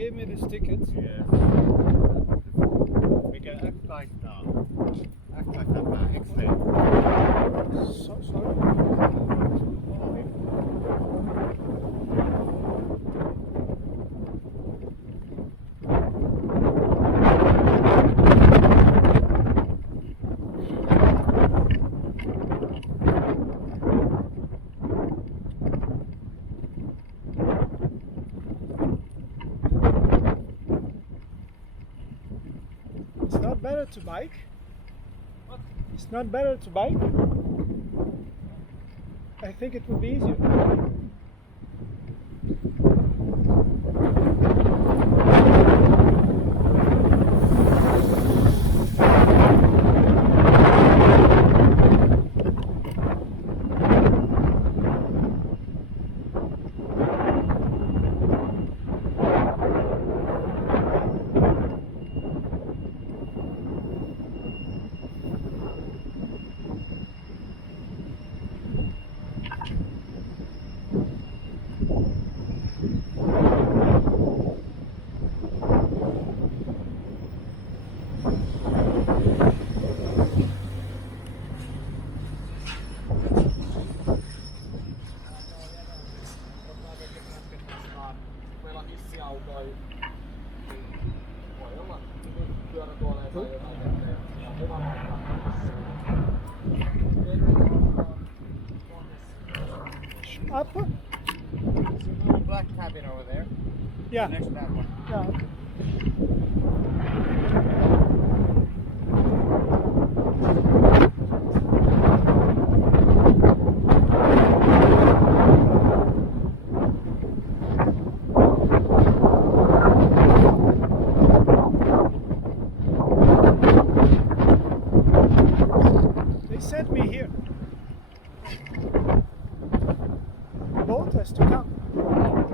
gave me this ticket. Yes. We can act like that explain. So sorry. It's not better to bike? What? It's not better to bike? I think it would be easier. Up? Black cabin over there. Yeah. Next to that one. Yeah. Okay. They sent me here. The boat has to come.